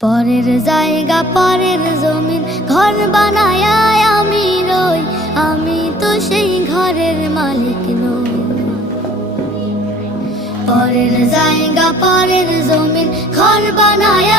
পরের জায়গা পরের জমিন ঘর বানায় আমি রই, আমি তো সেই ঘরের মালিক নই। পরের জায়গা পরের জমিন ঘর বানায়